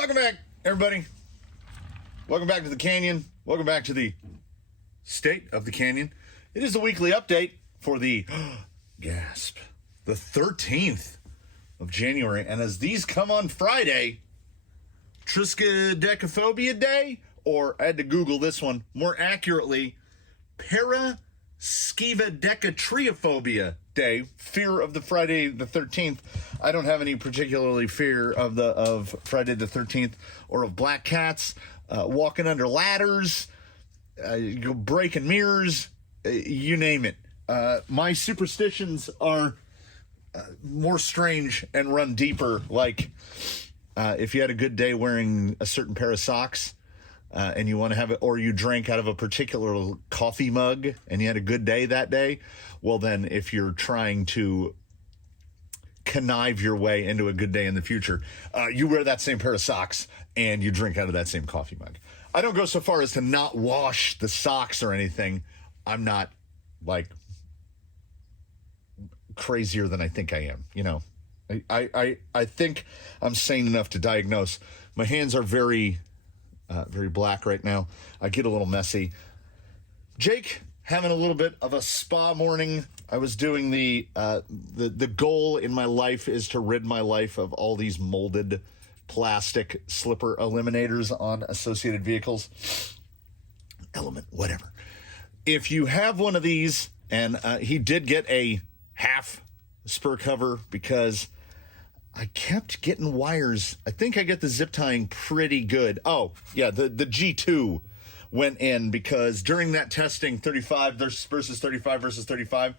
Welcome back, everybody. Welcome back to the Canyon. Welcome back to the state of the Canyon. It is the weekly update for the gasp, the 13th of January. And as these come on Friday, Triskaidekaphobia Day, or I had to Google this one more accurately, Paraskivadecatriophobia Day, fear of the Friday the 13th. I don't have any particularly fear of Friday the 13th or of black cats, walking under ladders, breaking mirrors, you name it. My superstitions are more strange and run deeper, like if you had a good day wearing a certain pair of socks, and you want to have it, or you drank out of a particular coffee mug and you had a good day that day, well then if you're trying to connive your way into a good day in the future, you wear that same pair of socks and you drink out of that same coffee mug. I don't go so far as to not wash the socks or anything. I'm not like crazier than I think I am, you know. I think I'm sane enough to diagnose. My hands are very black right now. I get a little messy. Jake, having a little bit of a spa morning. I was doing the goal in my life is to rid my life of all these molded plastic slipper eliminators on associated vehicles. Element, whatever. If you have one of these, and he did get a half spur cover because I kept getting wires. I think I get the zip tying pretty good. Oh, yeah, the G2 went in because during that testing, 35 versus 35,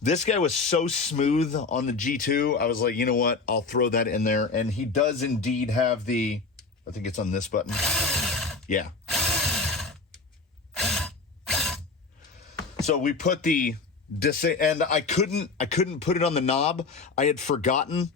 this guy was so smooth on the G2. I was like, you know what? I'll throw that in there. And he does indeed have the, I think it's on this button. Yeah. So we put the, and I couldn't put it on the knob. I had forgotten.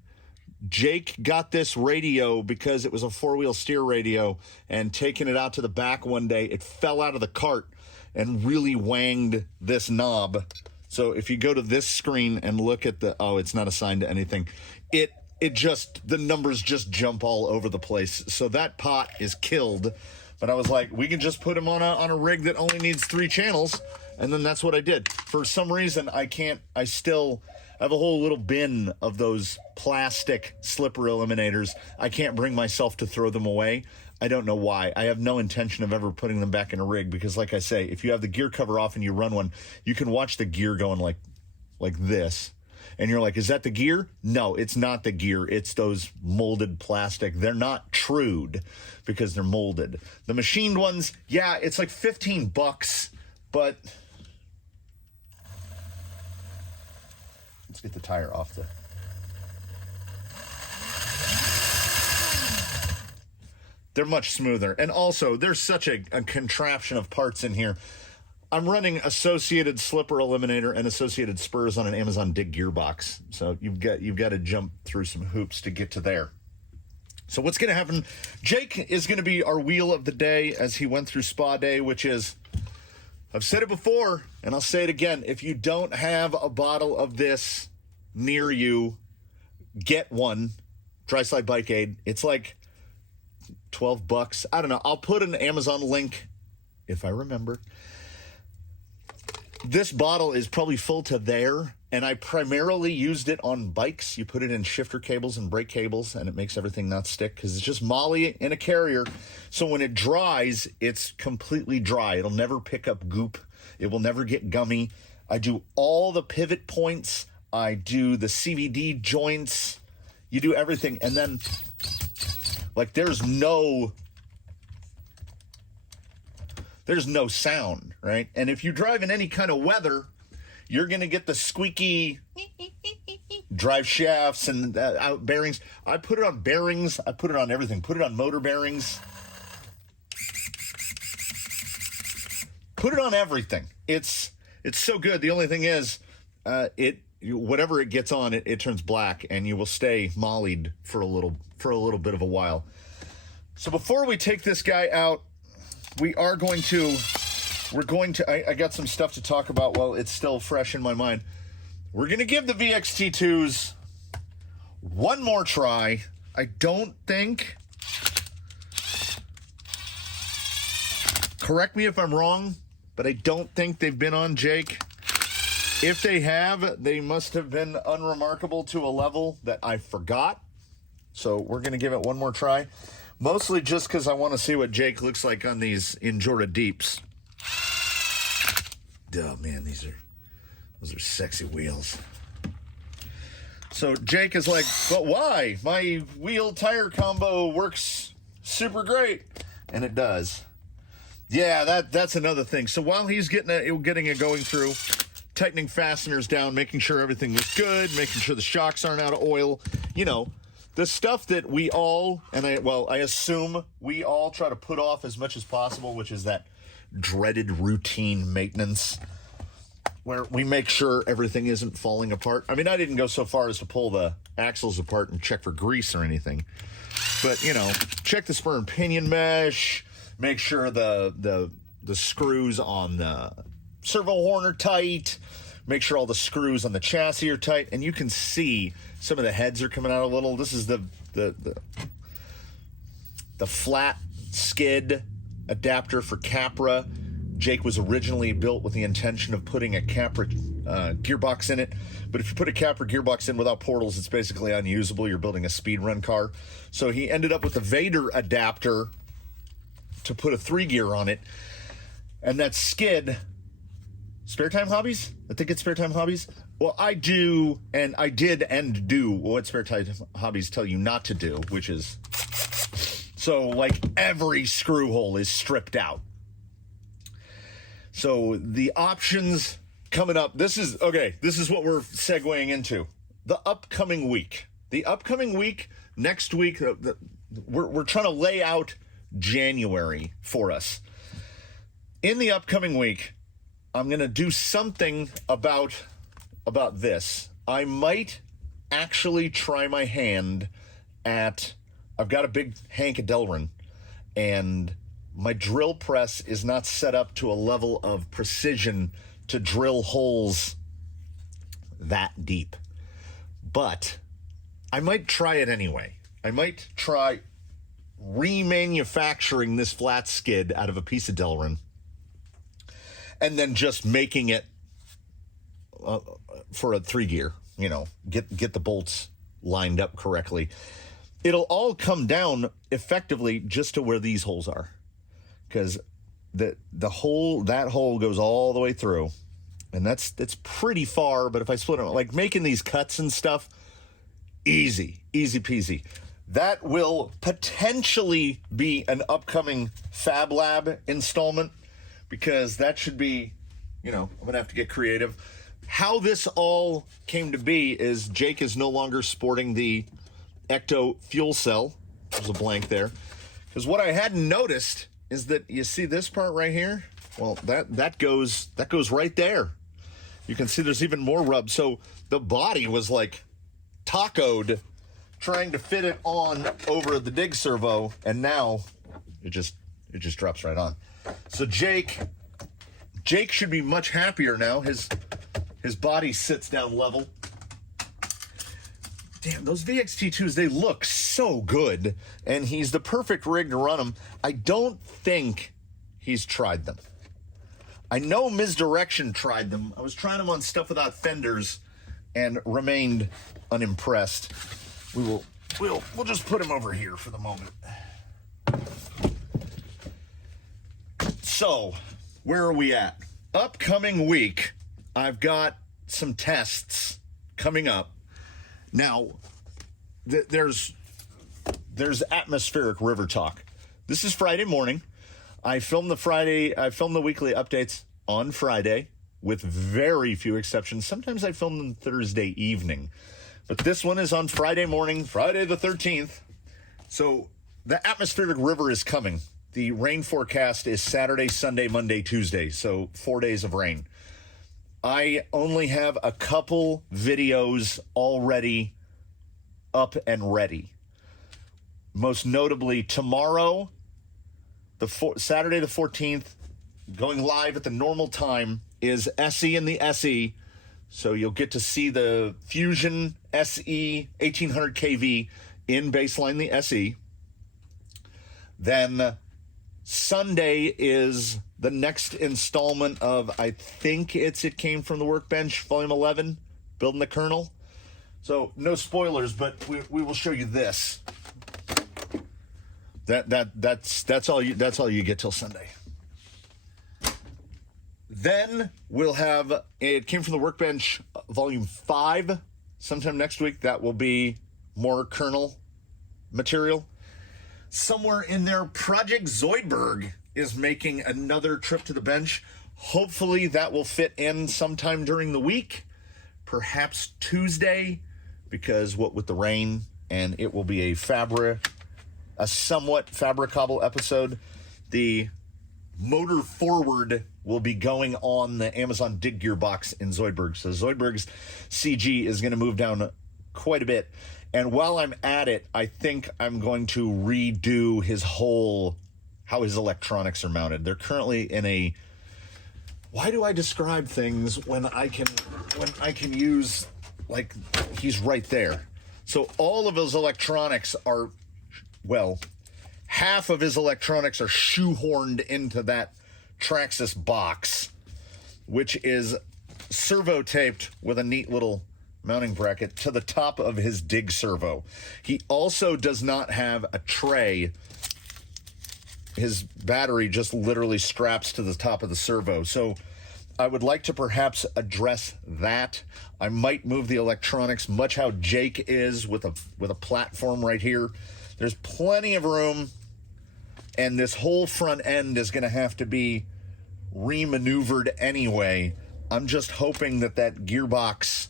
Jake got this radio because it was a four-wheel steer radio, and taking it out to the back one day, it fell out of the cart and really wanged this knob. So if you go to this screen and look at the, oh, it's not assigned to anything. It just, the numbers just jump all over the place. So that pot is killed. But I was like, we can just put him on a rig that only needs 3 channels. And then that's what I did. For some reason, I still have a whole little bin of those plastic slipper eliminators. I can't bring myself to throw them away. I don't know why. I have no intention of ever putting them back in a rig because, like I say, if you have the gear cover off and you run one, you can watch the gear going like this. And you're like, is that the gear? No, it's not the gear. It's those molded plastic. They're not trued because they're molded. The machined ones, yeah, it's like $15, but let's get the tire off the... They're much smoother. And also, there's such a contraption of parts in here. I'm running Associated Slipper Eliminator and Associated Spurs on an Amazon Dig gearbox. So you've got to jump through some hoops to get to there. So what's going to happen? Jake is going to be our wheel of the day as he went through Spa Day, which is, I've said it before, and I'll say it again. If you don't have a bottle of this near you, get one. Dry Slide Bike Aid. It's like $12. I don't know. I'll put an Amazon link if I remember. This bottle is probably full to there, and I primarily used it on bikes. You put it in shifter cables and brake cables, and it makes everything not stick because it's just moly in a carrier. So when it dries, it's completely dry. It'll never pick up goop. It will never get gummy. I do all the pivot points. I do the CVD joints. You do everything, and then like there's no sound, right? And if you drive in any kind of weather, you're going to get the squeaky drive shafts and out bearings. I put it on bearings. I put it on everything. Put it on motor bearings. Put it on everything. It's so good. The only thing is, whatever it gets on, it turns black, and you will stay mollied for a little bit of a while. So before we take this guy out, I got some stuff to talk about while it's still fresh in my mind. We're going to give the VXT2s one more try. I don't think Correct me if I'm wrong, but I don't think they've been on Jake. If they have, they must have been unremarkable to a level that I forgot. So we're going to give it one more try. Mostly just because I want to see what Jake looks like on these Injora Deeps. Oh, man, those are sexy wheels. So Jake is like, but why? My wheel tire combo works super great. And it does. Yeah, that's another thing. So while he's getting it going through, tightening fasteners down, making sure everything looks good, making sure the shocks aren't out of oil, the stuff that we all, I assume we all try to put off as much as possible, which is that dreaded routine maintenance where we make sure everything isn't falling apart. I mean, I didn't go so far as to pull the axles apart and check for grease or anything, but, check the spur and pinion mesh, make sure the screws on the servo horn are tight, make sure all the screws on the chassis are tight, and you can see some of the heads are coming out a little. This is the flat skid adapter for Capra. Jake was originally built with the intention of putting a Capra gearbox in it, but if you put a Capra gearbox in without portals, it's basically unusable. You're building a speed run car. So he ended up with a Vader adapter to put a 3-gear on it, and that skid. Spare Time Hobbies? I think it's Spare Time Hobbies. Well, I do, and I did and do what Spare Time Hobbies tell you not to do, which is, so like every screw hole is stripped out. So the options coming up, this is what we're segueing into. The upcoming week. Next week, we're trying to lay out January for us. In the upcoming week, I'm going to do something about this. I might actually try my hand at, I've got a big Hank Delrin, and my drill press is not set up to a level of precision to drill holes that deep. But I might try it anyway. I might try remanufacturing this flat skid out of a piece of Delrin, and then just making it for a 3-gear, get the bolts lined up correctly. It'll all come down effectively just to where these holes are, because that hole goes all the way through, and that's pretty far. But if I split it, like making these cuts and stuff, easy peasy. That will potentially be an upcoming Fab Lab installment, because that should be, I'm going to have to get creative. How this all came to be is Jake is no longer sporting the Ecto fuel cell. There's a blank there. Because what I hadn't noticed is that, you see this part right here? Well, that goes right there. You can see there's even more rub. So the body was like tacoed trying to fit it on over the dig servo, and now it just drops right on. So Jake should be much happier now. His body sits down level. Damn, those VXT2s, they look so good, and he's the perfect rig to run them. I don't think he's tried them. I know Misdirection tried them. I was trying them on stuff without fenders and remained unimpressed. We'll just put him over here for the moment. So, where are we at? Upcoming week, I've got some tests coming up. Now, there's Atmospheric River Talk. This is Friday morning. I filmed the weekly updates on Friday, with very few exceptions. Sometimes I film them Thursday evening. But this one is on Friday morning, Friday the 13th. So the atmospheric river is coming. The rain forecast is Saturday, Sunday, Monday, Tuesday. So 4 days of rain. I only have a couple videos already up and ready. Most notably tomorrow, Saturday the 14th, going live at the normal time, is SE and the SE. So you'll get to see the Fusion SE 1800 kV in baseline the SE. Then Sunday is the next installment of, I think It Came From the Workbench, Volume 11, Building the Kernel. So no spoilers, but we will show you this. That's all you get till Sunday. Then we'll have It Came From the Workbench, Volume 5, sometime next week. That will be more kernel material. Somewhere in there, Project Zoidberg is making another trip to the bench. Hopefully that will fit in sometime during the week, perhaps Tuesday, because what with the rain, and it will be a somewhat Fabricable episode. The motor forward will be going on the Amazon Dig Gearbox in Zoidberg. So Zoidberg's CG is going to move down quite a bit. And while I'm at it, I think I'm going to redo how his electronics are mounted. They're currently in a, why do I describe things when I can use, like, he's right there. So all of his electronics are, well, half of his electronics are shoehorned into that Traxxas box, which is servo taped with a neat little mounting bracket to the top of his dig servo. He also does not have a tray. His battery just literally straps to the top of the servo. So I would like to perhaps address that. I might move the electronics, much how Jake is with a platform right here. There's plenty of room, and this whole front end is going to have to be remaneuvered anyway. I'm just hoping that gearbox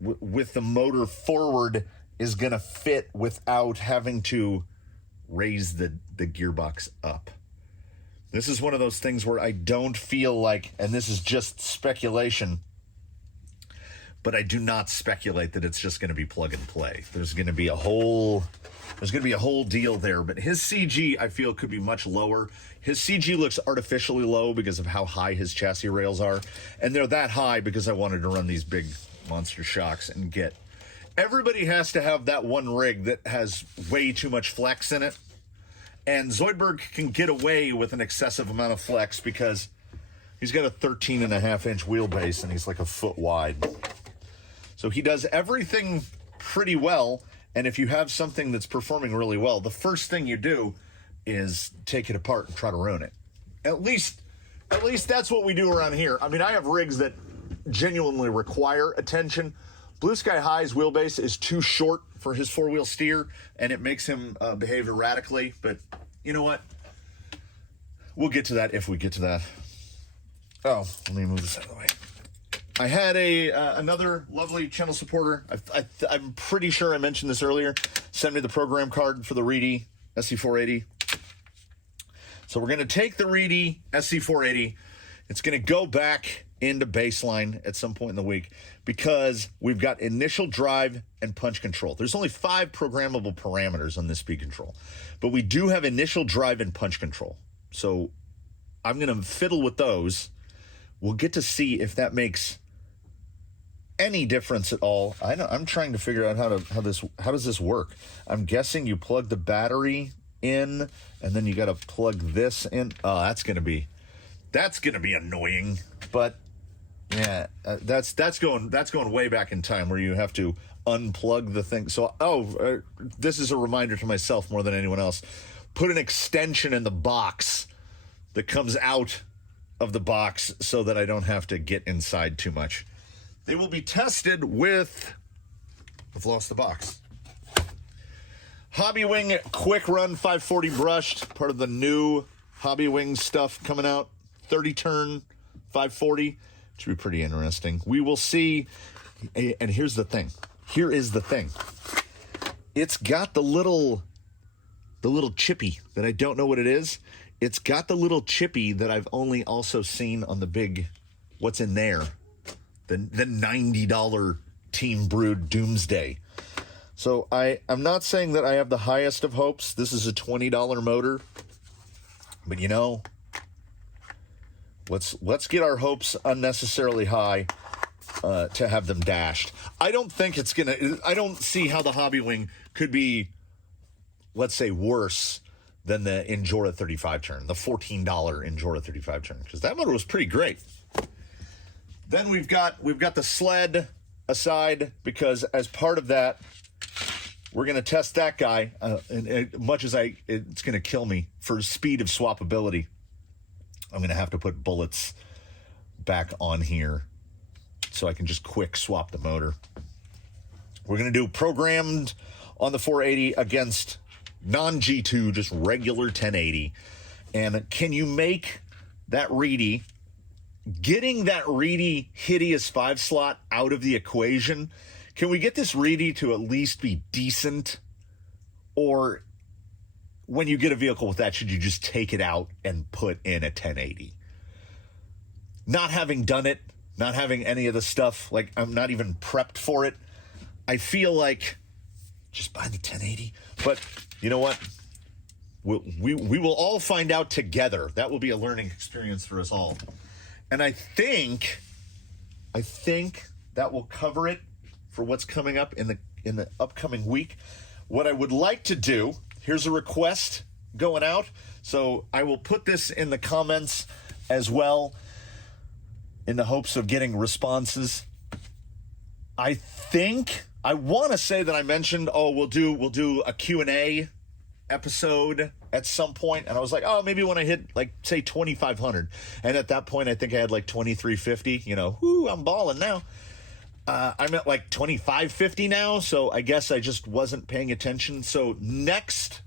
with the motor forward is going to fit without having to raise the gearbox up. This is one of those things where I don't feel like, and this is just speculation, but I do not speculate that it's just going to be plug and play. There's going to be a whole deal there, but his CG, I feel, could be much lower. His CG looks artificially low because of how high his chassis rails are, and they're that high because I wanted to run these big monster shocks and get... Everybody has to have that one rig that has way too much flex in it, and Zoidberg can get away with an excessive amount of flex because he's got a 13.5-inch wheelbase and he's like a foot wide. So he does everything pretty well, and if you have something that's performing really well, the first thing you do is take it apart and try to ruin it. At least that's what we do around here. I mean, I have rigs that genuinely require attention. Blue Sky High's wheelbase is too short for his four-wheel steer, and it makes him behave erratically. But you know what? We'll get to that if we get to that. Oh, let me move this out of the way. I had another lovely channel supporter. I'm pretty sure I mentioned this earlier. Send me the program card for the Reedy SC480. So we're going to take the Reedy SC480. It's going to go back into baseline at some point in the week because we've got initial drive and punch control. There's only 5 programmable parameters on this speed control, but we do have initial drive and punch control. So I'm going to fiddle with those. We'll get to see if that makes any difference at all. I'm trying to figure out how does this work. I'm guessing you plug the battery in and then you got to plug this in. Oh, that's going to be annoying, but yeah, that's going way back in time where you have to unplug the thing. So, this is a reminder to myself more than anyone else. Put an extension in the box that comes out of the box so that I don't have to get inside too much. They will be tested with... I've lost the box. Hobbywing Quick Run 540 brushed, part of the new Hobbywing stuff coming out. 30 turn 540. Should be pretty interesting. We will see. And here's the thing. Here is the thing. It's got the little chippy that I don't know what it is. It's got the little chippy that I've only also seen on the big, what's in there? The $90 Team Brewed Doomsday. So I'm not saying that I have the highest of hopes. This is a $20 motor. But you know, let's get our hopes unnecessarily high to have them dashed. I don't see how the Hobbywing could be, let's say, worse than the Injora 35 turn, the $14 Injora 35 turn, because that motor was pretty great. Then we've got the sled aside, because as part of that, we're going to test that guy, and much as it's going to kill me for speed of swappability. I'm going to have to put bullets back on here so I can just quick swap the motor. We're going to do programmed on the 480 against non-G2, just regular 1080. And can you make that Reedy, getting that Reedy hideous 5-slot out of the equation? Can we get this Reedy to at least be decent? Or when you get a vehicle with that, should you just take it out and put in a 1080? Not having done it, not having any of the stuff, like I'm not even prepped for it, I feel like just buy the 1080. But you know what? We will all find out together. That will be a learning experience for us all. And I think that will cover it for what's coming up in the upcoming week. What I would like to do, here's a request going out. So I will put this in the comments as well in the hopes of getting responses. I want to say that I mentioned, we'll do a Q&A episode at some point, and I was like, maybe when I hit, like, say 2,500, and at that point I think I had like 2,350. I'm balling now. I'm at like 2,550 now, so I guess I just wasn't paying attention. So next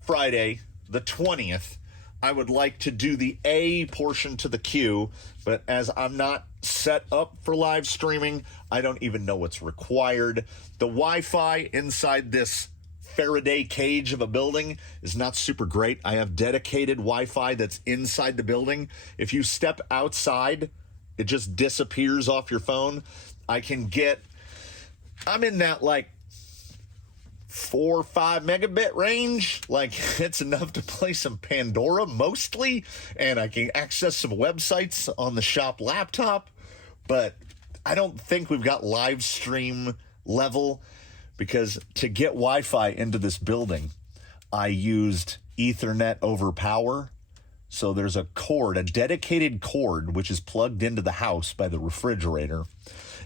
Friday, the 20th, I would like to do the A portion to the Q, but as I'm not set up for live streaming, I don't even know what's required. The Wi-Fi inside this Faraday cage of a building is not super great. I have dedicated Wi-Fi that's inside the building. If you step outside, it just disappears off your phone. I'm in that like 4 or 5 megabit range. Like, it's enough to play some Pandora mostly, and I can access some websites on the shop laptop, but I don't think we've got live stream level, because to get Wi-Fi into this building, I used Ethernet over power. So there's a cord, a dedicated cord, which is plugged into the house by the refrigerator,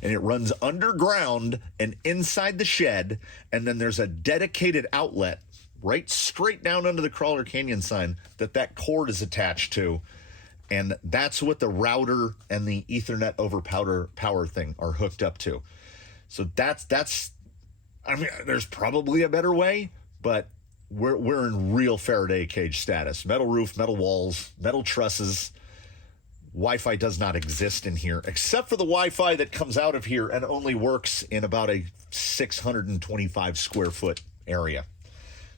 and it runs underground and inside the shed, and then there's a dedicated outlet right straight down under the Crawler Canyon sign that cord is attached to, and that's what the router and the Ethernet over power thing are hooked up to. So that's I mean, there's probably a better way, but we're in real Faraday cage status. Metal roof, metal walls, metal trusses. Wi-Fi does not exist in here, except for the Wi-Fi that comes out of here and only works in about a 625 square foot area.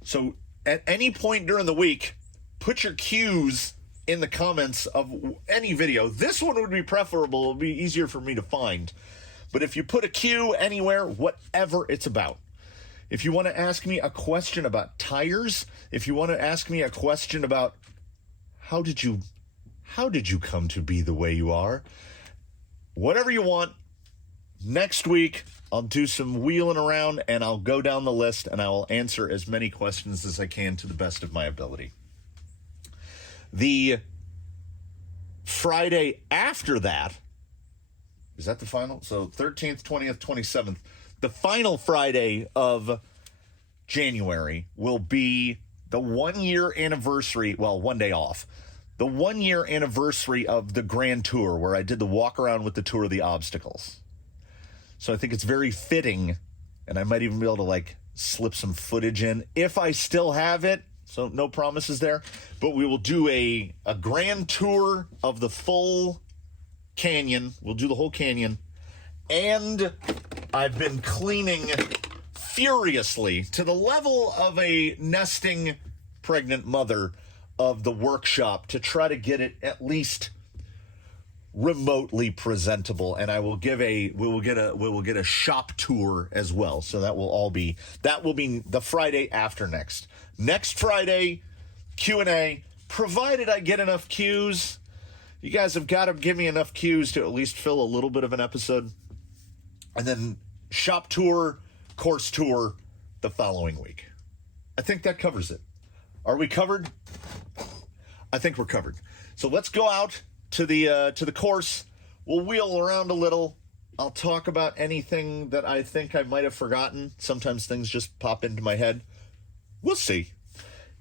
So at any point during the week, put your cues in the comments of any video. This one would be preferable. It would be easier for me to find. But if you put a cue anywhere, whatever it's about. If you want to ask me a question about tires, if you want to ask me a question about how did you come to be the way you are, whatever you want, next week I'll do some wheeling around and I'll go down the list and I will answer as many questions as I can to the best of my ability. The Friday after that, is that the final? So 13th, 20th, 27th. The final Friday of January will be the 1 year anniversary. Well, 1 day off. The 1 year anniversary of the Grand Tour, where I did the walk around with the Tour of the Obstacles. So I think it's very fitting, and I might even be able to like slip some footage in if I still have it. So no promises there, but we will do a grand tour of the full canyon. We'll do the whole canyon. And I've been cleaning furiously to the level of a nesting pregnant mother of the workshop to try to get it at least remotely presentable. And we will get a shop tour as well. So that will be the Friday after next. Next Friday, Q&A, provided I get enough cues. You guys have got to give me enough cues to at least fill a little bit of an episode. And then shop tour, course tour the following week. I think that covers it. Are we covered? I think we're covered. So let's go out to the course. We'll wheel around a little. I'll talk about anything that I think I might have forgotten. Sometimes things just pop into my head. We'll see.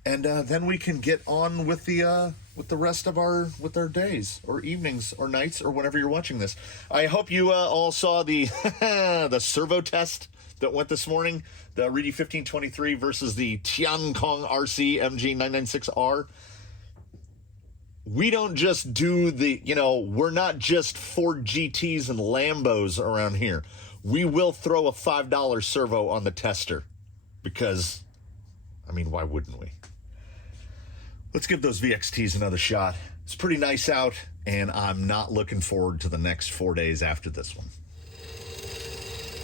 And then we can get on with the rest of our days or evenings or nights or whenever you're watching this. I hope you all saw the the servo test that went this morning. The Reedy 1523 versus the Tiancong RC MG 996R. We don't just do we're not just Ford GTs and Lambos around here. We will throw a $5 servo on the tester because, why wouldn't we? Let's give those VXTs another shot. It's pretty nice out, and I'm not looking forward to the next 4 days after this one.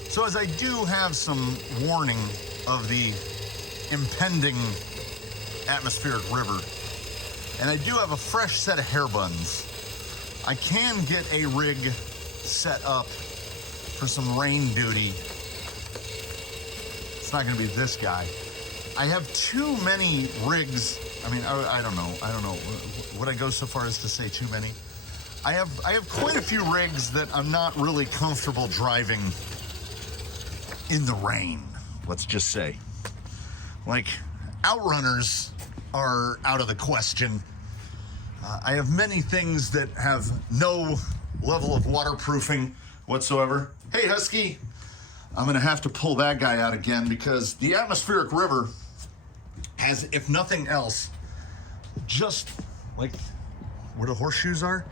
So as I do have some warning of the impending atmospheric river, and I do have a fresh set of hair buns, I can get a rig set up for some rain duty. It's not going to be this guy. I have too many rigs. I don't know. Would I go so far as to say too many? I have quite a few rigs that I'm not really comfortable driving in the rain, let's just say. Like, Outrunners are out of the question. I have many things that have no level of waterproofing whatsoever. Hey, Husky, I'm going to have to pull that guy out again because the atmospheric river has, if nothing else, just like where the horseshoes are,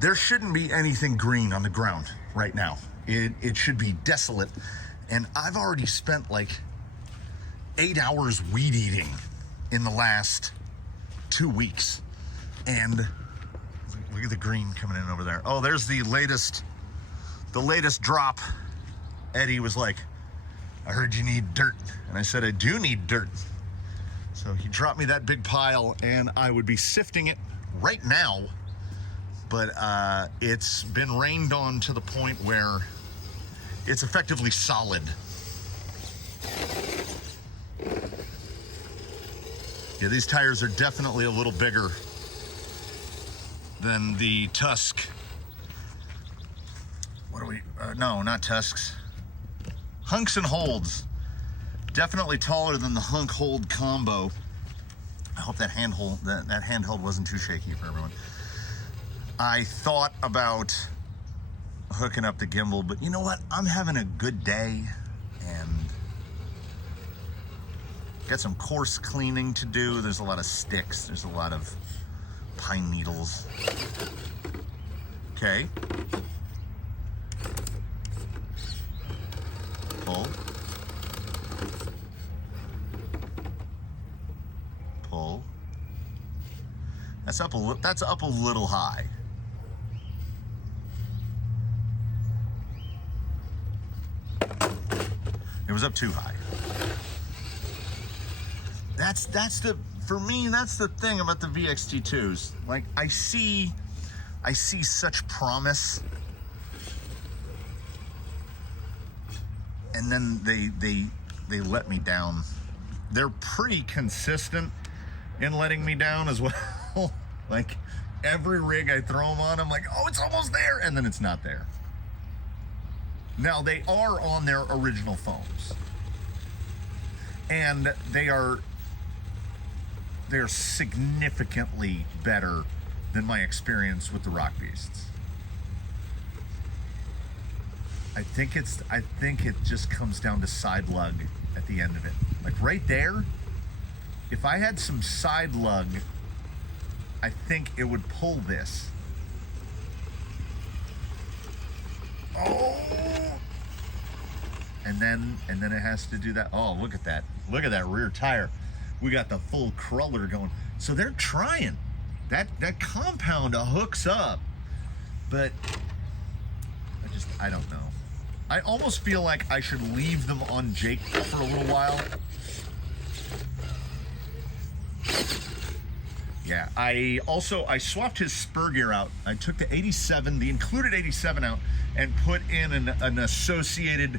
there shouldn't be anything green on the ground right now. It should be desolate. And I've already spent like 8 hours weed eating in the last 2 weeks. And look at the green coming in over there. Oh, there's the latest drop. Eddie was like, I heard you need dirt. And I said, I do need dirt. So he dropped me that big pile, and I would be sifting it right now. But it's been rained on to the point where it's effectively solid. Yeah, these tires are definitely a little bigger than the Tusk. What are we? No, not Tusks. Hunks and Holds. Definitely taller than the Hunk Hold combo. I hope that handhold wasn't too shaky for everyone. I thought about hooking up the gimbal, but you know what? I'm having a good day and got some course cleaning to do. There's a lot of sticks. There's a lot of pine needles. Okay. Pull. Pull. That's up a little high. It was up too high. For me, that's the thing about the VXT2s. Like, I see such promise, and then they let me down. They're pretty consistent in letting me down as well. Like, every rig I throw them on, I'm like, oh, it's almost there, and then it's not there. Now, they are on their original foams, and they're significantly better than my experience with the Rock Beasts. I think it just comes down to side lug at the end of it. Like right there, if I had some side lug, I think it would pull this. Oh! And then it has to do that. Oh, look at that. Look at that rear tire. We got the full cruller going. So they're trying. That compound hooks up. But I don't know. I almost feel like I should leave them on Jake for a little while. Yeah, I swapped his spur gear out. I took the 87, the included 87 out, and put in an associated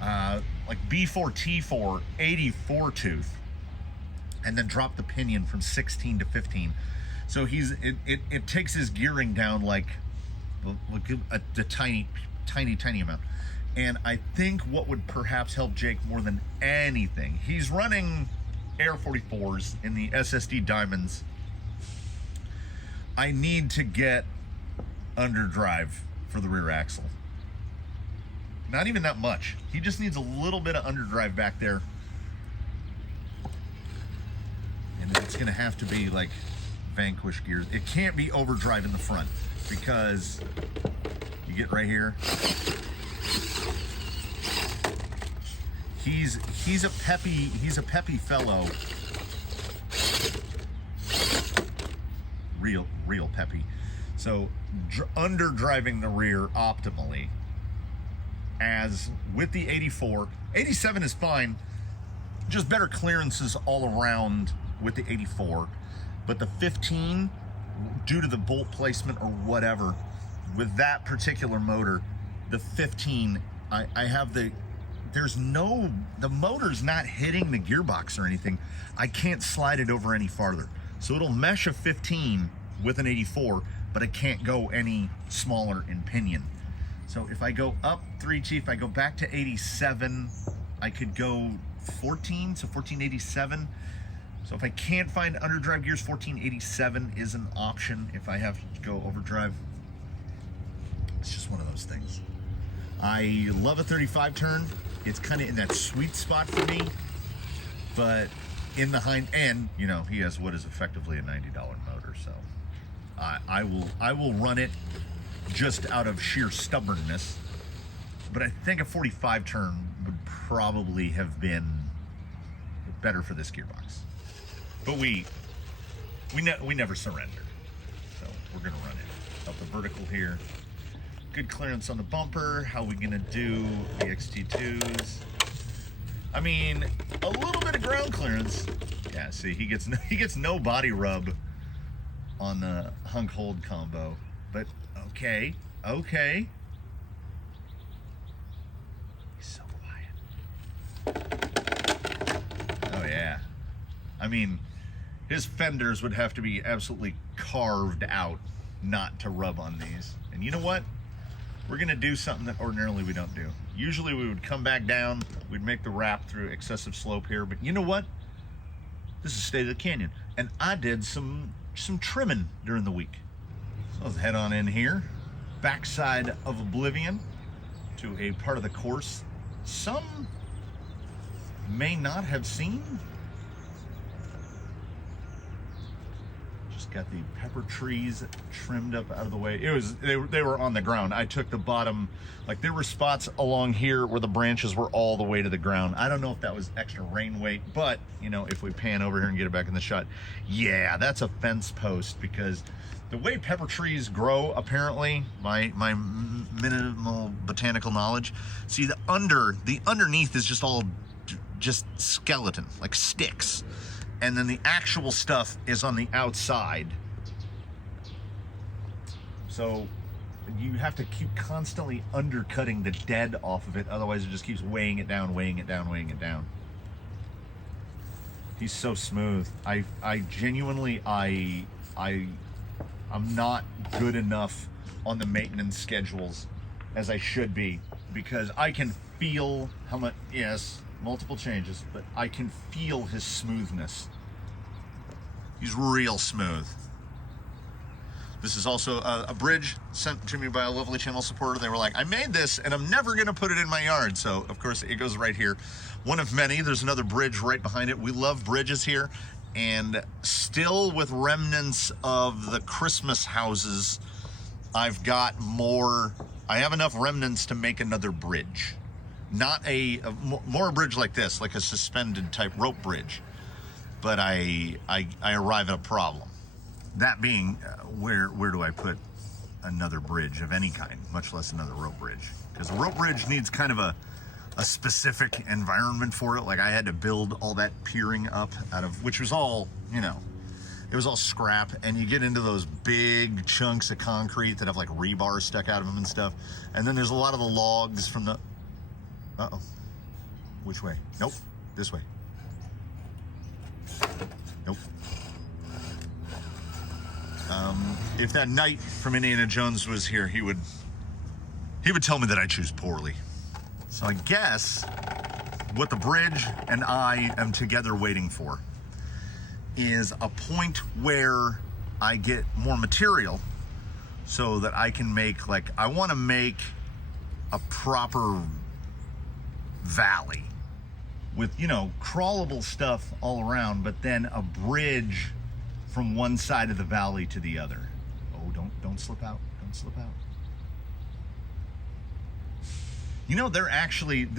like B4T4 84 tooth. and then drop the pinion from 16 to 15. So it takes his gearing down like a tiny amount. And I think what would perhaps help Jake more than anything, he's running Air 44s in the SSD Diamonds. I need to get underdrive for the rear axle. Not even that much. He just needs a little bit of underdrive back there. And it's going to have to be like Vanquish gears. It can't be overdrive in the front, because you get right here. He's a peppy fellow. Real peppy. So underdriving the rear optimally, as with the 84. 87 is fine, just better clearances all around with the 84. But the 15, due to the bolt placement or whatever, with that particular motor, the 15, I have the motor's not hitting the gearbox or anything. I can't slide it over any farther. So it'll mesh a 15 with an 84, but it can't go any smaller in pinion. So if I go up 3 Chief, I go back to 87, I could go 14, so 1487. So if I can't find underdrive gears, 1487 is an option if I have to go overdrive. It's just one of those things. I love a 35 turn. It's kind of in that sweet spot for me, but in the hind end, you know, he has what is effectively a $90 motor. So I will run it just out of sheer stubbornness. But I think a 45 turn would probably have been better for this gearbox. But we never surrender. So we're gonna run it up the vertical here. Good clearance on the bumper. How we gonna do the XT2s? I mean, a little bit of ground clearance. Yeah, see, he gets no body rub on the hunk hold combo. But okay. He's so quiet. Oh yeah. I mean, his fenders would have to be absolutely carved out not to rub on these. And you know what? We're gonna do something that ordinarily we don't do. Usually we would come back down, we'd make the wrap through excessive slope here, but you know what? This is State of the Canyon. And I did some trimming during the week. So let's head on in here. Backside of Oblivion to a part of the course some may not have seen. Got the pepper trees trimmed up out of the way. They were on the ground. I took the bottom, like there were spots along here where the branches were all the way to the ground. I don't know if that was extra rain weight, but you know, if we pan over here and get it back in the shot, yeah, that's a fence post, because the way pepper trees grow, apparently, my minimal botanical knowledge, see the underneath is just all just skeleton, like sticks. And then the actual stuff is on the outside. So you have to keep constantly undercutting the dead off of it. Otherwise it just keeps weighing it down. He's so smooth. I genuinely, I'm not good enough on the maintenance schedules as I should be, because I can feel how much, yes, multiple changes, but I can feel his smoothness. He's real smooth. This is also a bridge sent to me by a lovely channel supporter. They were like, I made this and I'm never gonna put it in my yard. So of course it goes right here. One of many. There's another bridge right behind it. We love bridges here. And still with remnants of the Christmas houses, I have enough remnants to make another bridge. Not more a bridge like this, like a suspended type rope bridge. But I arrive at a problem. That being, where do I put another bridge of any kind, much less another rope bridge? Because a rope bridge needs kind of a specific environment for it. Like I had to build all that piering up out of, which was all, you know, it was all scrap, and you get into those big chunks of concrete that have like rebar stuck out of them and stuff. And then there's a lot of the logs from the, which way? Nope, this way. If that knight from Indiana Jones was here, he would tell me that I choose poorly. So I guess what the bridge and I am together waiting for is a point where I get more material so that I can make, like, I want to make a proper valley with, you know, crawlable stuff all around, but then a bridge from one side of the valley to the other. Oh, don't slip out. Don't slip out. You know, they're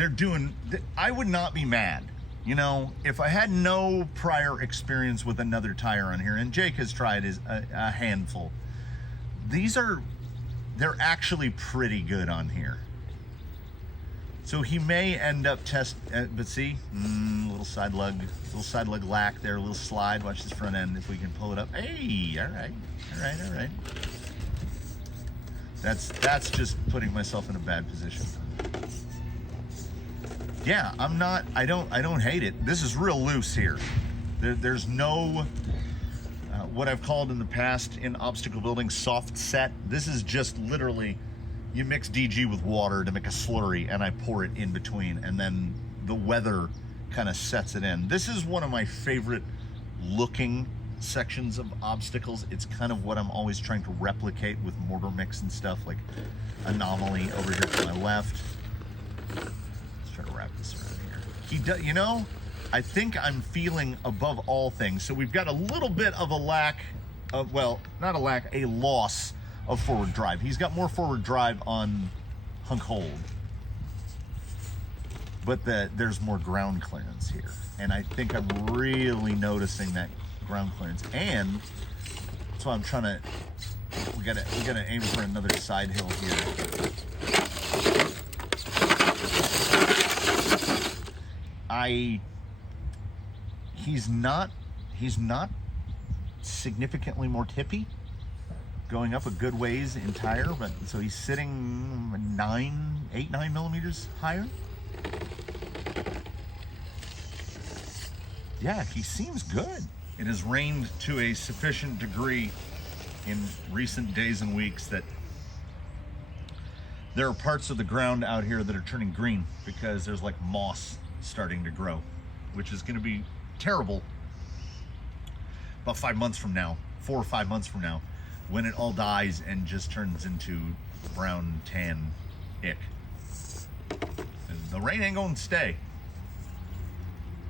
doing, I would not be mad, you know, if I had no prior experience with another tire on here, and Jake has tried a handful. They're actually pretty good on here. So he may end up but see, little side lug lack there, a little slide. Watch this front end if we can pull it up. Hey, all right. That's just putting myself in a bad position. Yeah, I don't hate it. This is real loose here. There's no, what I've called in the past in obstacle building, soft set. This is just literally, you mix DG with water to make a slurry and I pour it in between, and then the weather kind of sets it in. This is one of my favorite looking sections of obstacles. It's kind of what I'm always trying to replicate with mortar mix and stuff, like Anomaly over here to my left. Let's try to wrap this around here. He does, you know, I think I'm feeling above all things. So we've got a little bit of a lack of, well, not a lack, a loss of forward drive. He's got more forward drive on Hunk Hold, but there's more ground clearance here. And I think I'm really noticing that ground clearance. And that's why I'm trying to, we gotta aim for another side hill here. He's not significantly more tippy, going up a good ways in tire, but so he's sitting 8-9 millimeters higher. Yeah, he seems good. It has rained to a sufficient degree in recent days and weeks that there are parts of the ground out here that are turning green because there's like moss starting to grow, which is going to be terrible about 5 months from now, 4 or 5 months from now, when it all dies and just turns into brown tan ick. The rain ain't going to stay.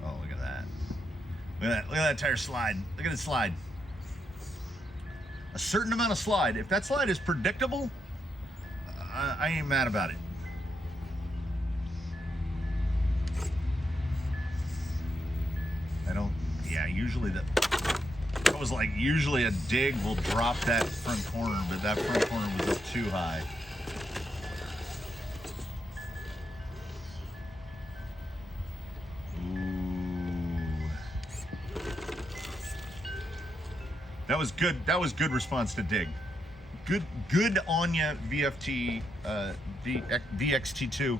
Oh, look at that. Look at that tire slide. Look at it slide. A certain amount of slide. If that slide is predictable, I ain't mad about it. Usually a dig will drop that front corner, but that front corner was up too high. Ooh. That was good. That was good response to dig. Good on ya, VFT, VXT2.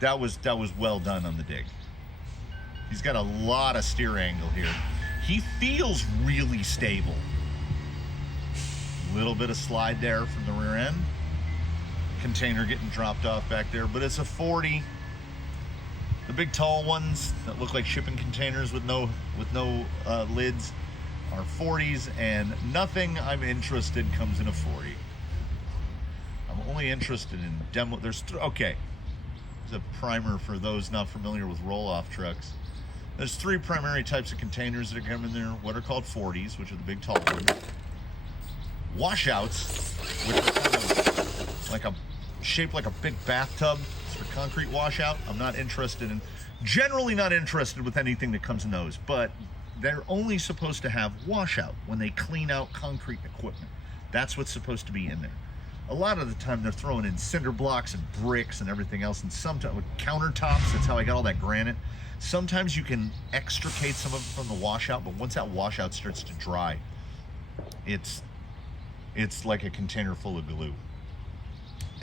That was well done on the dig. He's got a lot of steer angle here. He feels really stable. Little bit of slide there from the rear end. Container getting dropped off back there, but it's a 40. The big tall ones that look like shipping containers with no lids are 40s, and nothing I'm interested comes in a 40. I'm only interested in demo. There's a primer for those not familiar with roll-off trucks. There's 3 primary types of containers that come in there, what are called 40s, which are the big tall ones. Washouts, which are kind of like shaped like a big bathtub. It's for concrete washout. I'm not interested in, generally not interested with anything that comes in those, but they're only supposed to have washout when they clean out concrete equipment. That's what's supposed to be in there. A lot of the time they're throwing in cinder blocks and bricks and everything else, and sometimes with countertops. That's how I got all that granite. Sometimes you can extricate some of it from the washout, but once that washout starts to dry, it's like a container full of glue.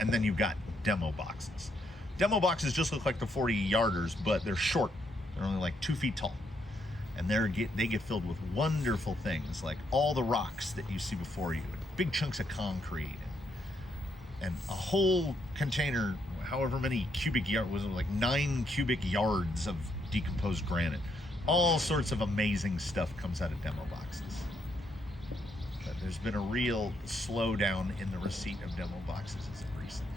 And then you've got demo boxes. Demo boxes just look like the 40 yarders, but they're short. They're only like 2 feet tall. And they get filled with wonderful things, like all the rocks that you see before you. big chunks of concrete and a whole container, however many cubic yards, was it like 9 cubic yards of decomposed granite. All sorts of amazing stuff comes out of demo boxes. But there's been a real slowdown in the receipt of demo boxes as of recent.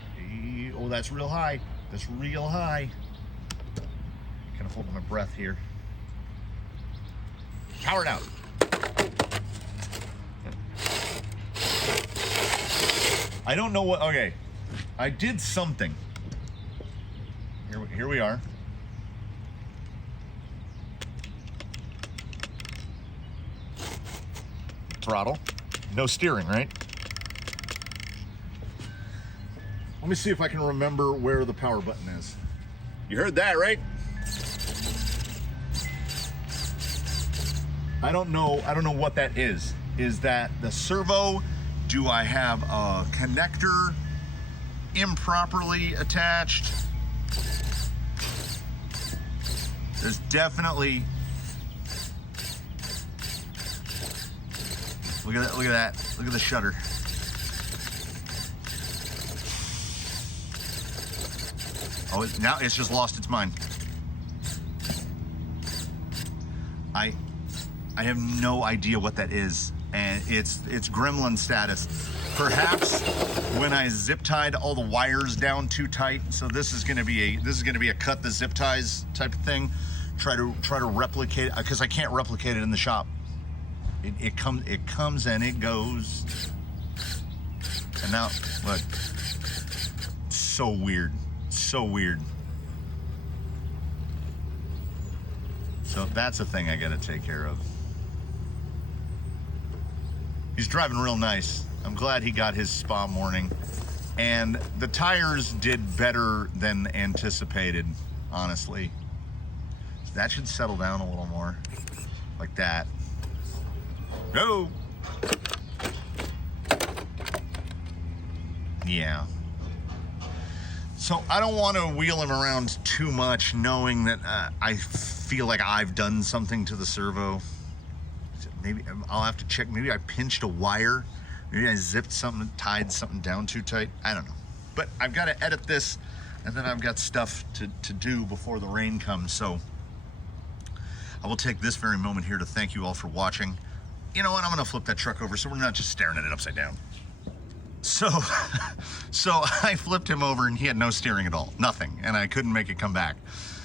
Oh, that's real high. That's real high. Kind of holding my breath here. Powered out. I don't know what. Okay, I did something. Here we are. Throttle. No steering, right? Let me see if I can remember where the power button is. You heard that, right? I don't know what that is. Is that the servo? Do I have a connector improperly attached? There's definitely. Look at that, look at that. Look at the shutter. Oh, now it's just lost its mind. I have no idea what that is, and it's gremlin status. Perhaps when I zip tied all the wires down too tight. So this is going to be a cut the zip ties type of thing. Try to replicate, because I can't replicate it in the shop. It comes and it goes. And now look, so weird. So weird. So that's a thing I gotta take care of. He's driving real nice. I'm glad he got his spa morning. And the tires did better than anticipated, honestly. That should settle down a little more. Like that. Go! Yeah. So I don't want to wheel him around too much, knowing that I feel like I've done something to the servo. Maybe I'll have to check. Maybe I pinched a wire. Maybe I zipped something, tied something down too tight. I don't know. But I've got to edit this, and then I've got stuff to do before the rain comes. So I will take this very moment here to thank you all for watching. You know what? I'm going to flip that truck over so we're not just staring at it upside down. So I flipped him over and he had no steering at all, nothing, and I couldn't make it come back.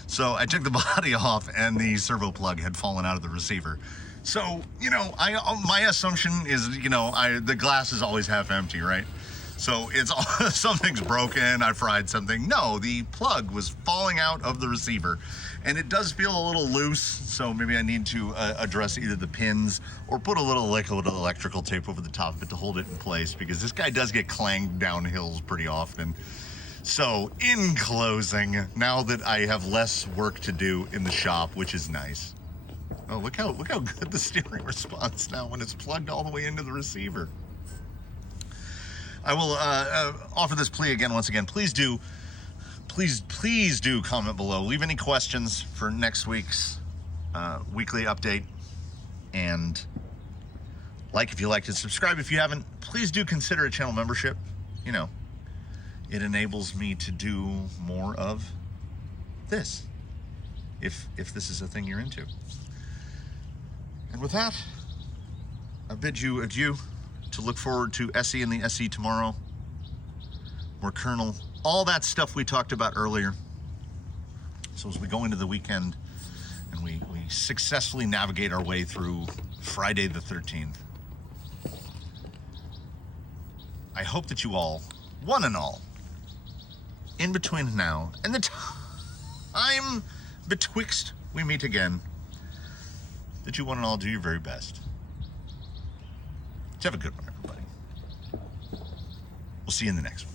So I took the body off and the servo plug had fallen out of the receiver. So, you know, my assumption is, you know, the glass is always half empty, right? So it's something's broken, I fried something. No, the plug was falling out of the receiver, and it does feel a little loose, so maybe I need to address either the pins or put a little liquid electrical tape over the top of it to hold it in place, because this guy does get clanged down hills pretty often. So in closing, now that I have less work to do in the shop, which is nice. Oh, look how good the steering responds now when it's plugged all the way into the receiver. I will offer this plea again, once again. Please do comment below. Leave any questions for next week's weekly update. And like if you liked it, subscribe if you haven't. Please do consider a channel membership. You know, it enables me to do more of this, if this is a thing you're into. And with that, I bid you adieu. To look forward to SE and the SE tomorrow, more kernel, all that stuff we talked about earlier. So as we go into the weekend and we successfully navigate our way through Friday the 13th, I hope that you all, one and all, in between now and the time betwixt we meet again, that you one and all do your very best. Have a good one, everybody. We'll see you in the next one.